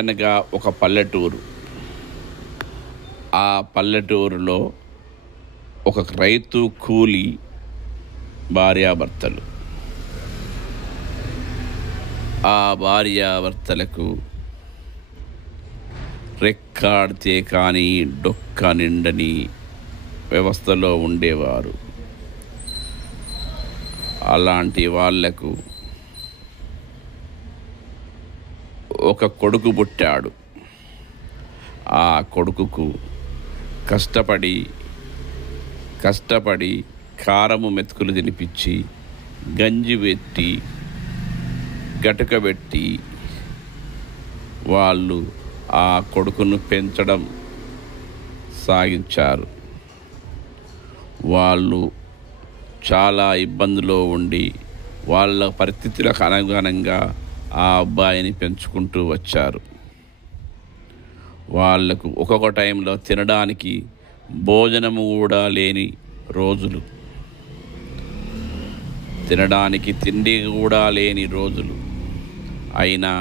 అనగా ఒక పల్లెటూరు. ఆ పల్లెటూరులో ఒక రైతు, కూలి భార్యాభర్తలు. ఆ భార్యాభర్తలకు రెక్కాడితే కానీ డొక్క నిండని వ్యవస్థలో ఉండేవారు. అలాంటి వాళ్లకు ఒక కొడుకు పుట్టాడు. ఆ కొడుకుకు కష్టపడి కారము మెతుకులు తినిపించి, గంజి పెట్టి, గటుకబెట్టి వాళ్ళు ఆ కొడుకును పెంచడం సాగించారు. వాళ్ళు చాలా ఇబ్బందులో ఉండి వాళ్ళ పరిస్థితులకు అనుగుణంగా ఆ అబ్బాయిని పెంచుకుంటూ వచ్చారు. వాళ్లకు ఒక్కొక్క టైంలో తినడానికి భోజనము కూడా లేని రోజులు, తినడానికి తిండి కూడా లేని రోజులు. అయినా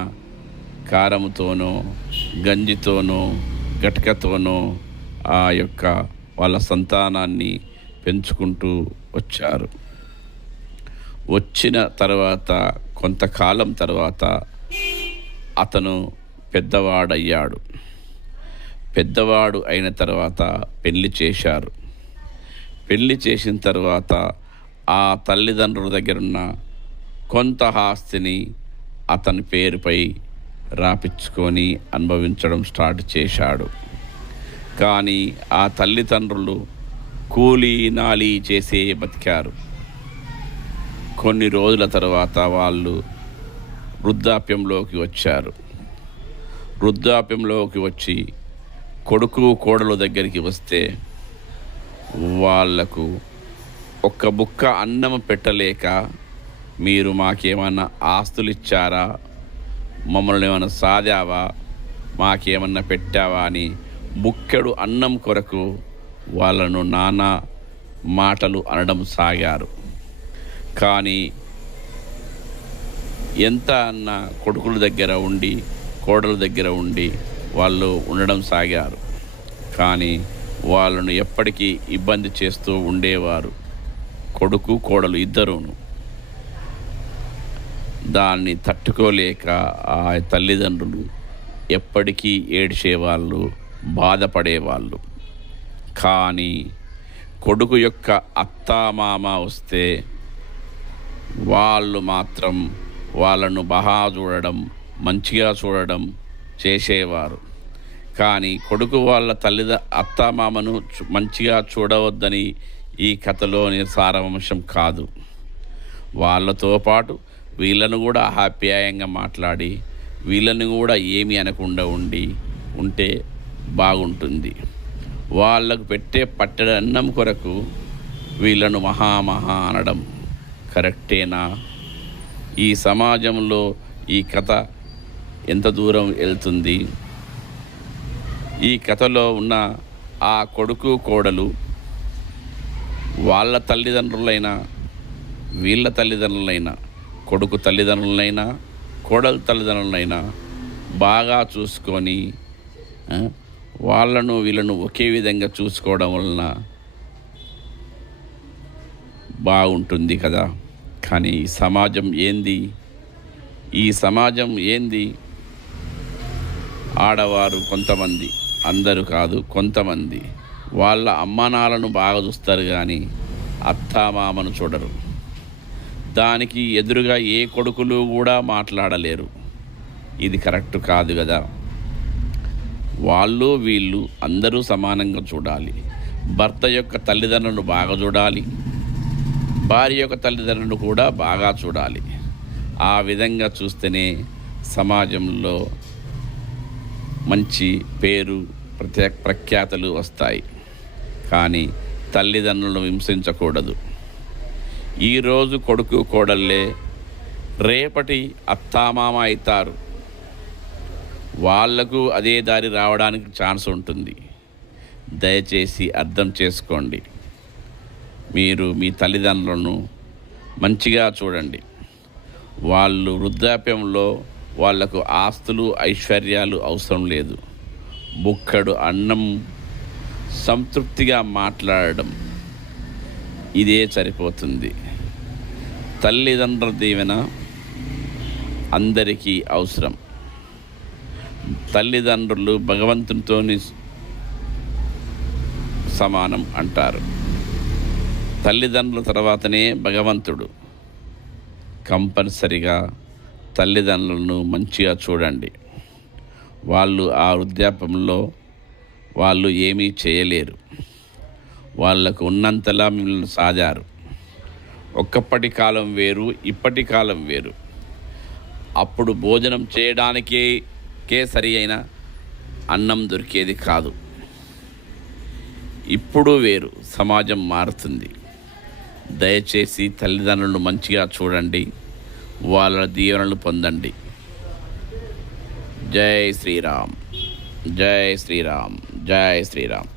కారముతోనో, గంజితోనో, గట్కతోనో ఆ యొక్క వాళ్ళ సంతానాన్ని పెంచుకుంటూ వచ్చారు. వచ్చిన తర్వాత కొంతకాలం తర్వాత అతను పెద్దవాడయ్యాడు. పెద్దవాడు అయిన తర్వాత పెళ్లి చేశారు. పెళ్లి చేసిన తర్వాత ఆ తల్లిదండ్రుల దగ్గరున్న కొంత ఆస్తిని అతని పేరుపై రాపించుకొని అనుభవించడం స్టార్ట్ చేశాడు. కానీ ఆ తల్లిదండ్రులు కూలీ నాలి చేసే బతికారు. కొన్ని రోజుల తర్వాత వాళ్ళు వృద్ధాప్యంలోకి వచ్చారు. వృద్ధాప్యంలోకి వచ్చి కొడుకు కోడలు దగ్గరికి వస్తే వాళ్లకు ఒక్క బుక్క అన్నం పెట్టలేక, మీరు మాకేమన్నా ఆస్తులు ఇచ్చారా, మమ్మల్ని ఏమైనా సాదావా, మాకేమన్నా పెట్టావా అని బుక్కెడు అన్నం కొరకు వాళ్ళను నానా మాటలు అనడం సాగారు. కానీ ఎంత అన్న కొడుకుల దగ్గర ఉండి, కోడల దగ్గర ఉండి వాళ్ళు ఉండడం సాగారు. కానీ వాళ్ళను ఎప్పటికీ ఇబ్బంది చేస్తూ ఉండేవారు, కొడుకు కోడలు ఇద్దరూను. దాన్ని తట్టుకోలేక ఆ తల్లిదండ్రులు ఎప్పటికీ ఏడ్చేవాళ్ళు, బాధపడేవాళ్ళు. కానీ కొడుకు యొక్క అత్తామామ వస్తే వాళ్ళు మాత్రం వాళ్ళను చూడడం, మంచిగా చూడడం చేసేవారు. కానీ కొడుకు వాళ్ళ అత్తామామను మంచిగా చూడవద్దని ఈ కథలోని సారాంశం కాదు. వాళ్ళతో పాటు వీళ్ళను కూడా ఆప్యాయంగా మాట్లాడి, వీళ్ళని కూడా ఏమీ అనకుండా ఉంటే బాగుంటుంది. వాళ్ళకు పెట్టే పట్టెడు అన్నం కొరకు వీళ్ళను మహా అనడం కరెక్టేనా? ఈ సమాజంలో ఈ కథ ఎంత దూరం వెళ్తుంది? ఈ కథలో ఉన్న ఆ కొడుకు కోడలు వాళ్ళ తల్లిదండ్రులైనా, వీళ్ళ తల్లిదండ్రులైనా, కొడుకు తల్లిదండ్రులైనా, కోడలు తల్లిదండ్రులైనా బాగా చూసుకొని వాళ్ళను వీళ్ళను ఒకే విధంగా చూసుకోవడం వలన బాగుంటుంది కదా. కానీ ఈ సమాజం ఏంది? ఆడవారు కొంతమంది, అందరూ కాదు, కొంతమంది వాళ్ళ అమ్మానాలను బాగా చూస్తారు కానీ అత్తామామను చూడరు. దానికి ఎదురుగా ఏ కొడుకులు కూడా మాట్లాడలేరు. ఇది కరెక్ట్ కాదు కదా. వాళ్ళు వీళ్ళు అందరూ సమానంగా చూడాలి. భర్త యొక్క తల్లిదండ్రులను బాగా చూడాలి, భార్య యొక్క తల్లిదండ్రులను కూడా బాగా చూడాలి. ఆ విధంగా చూస్తేనే సమాజంలో మంచి పేరు, ప్రఖ్యాతలు వస్తాయి. కానీ తల్లిదండ్రులను హింసించకూడదు. ఈరోజు కొడుకు కోడళ్ళే రేపటి అత్తామామ అవుతారు. వాళ్లకు అదే దారి రావడానికి ఛాన్స్ ఉంటుంది. దయచేసి అర్థం చేసుకోండి. మీరు మీ తల్లిదండ్రులను మంచిగా చూడండి. వాళ్ళు వృద్ధాప్యంలో వాళ్లకు ఆస్తులు ఐశ్వర్యాలు అవసరం లేదు. బుక్కడు అన్నం, సంతృప్తిగా మాట్లాడడం, ఇదే సరిపోతుంది. తల్లిదండ్రుల దీవెన అందరికీ అవసరం. తల్లిదండ్రులు భగవంతునితో సమానం అంటారు. తల్లిదండ్రుల తర్వాతనే భగవంతుడు. కంపల్సరిగా తల్లిదండ్రులను మంచిగా చూడండి. వాళ్ళు ఆ వృద్ధాప్యంలో వాళ్ళు ఏమీ చేయలేరు. వాళ్ళకు ఉన్నంతలా మిమ్మల్ని సాధారు. ఒక్కప్పటి కాలం వేరు, ఇప్పటి కాలం వేరు. అప్పుడు భోజనం చేయడానికే సరి అయిన అన్నం దొరికేది కాదు. ఇప్పుడు వేరు, సమాజం మారుతుంది. దయచేసి తల్లిదండ్రులను మంచిగా చూడండి, వాళ్ళ దీవెనలు పొందండి. జై శ్రీరామ్, జై శ్రీరామ్, జై శ్రీరామ్.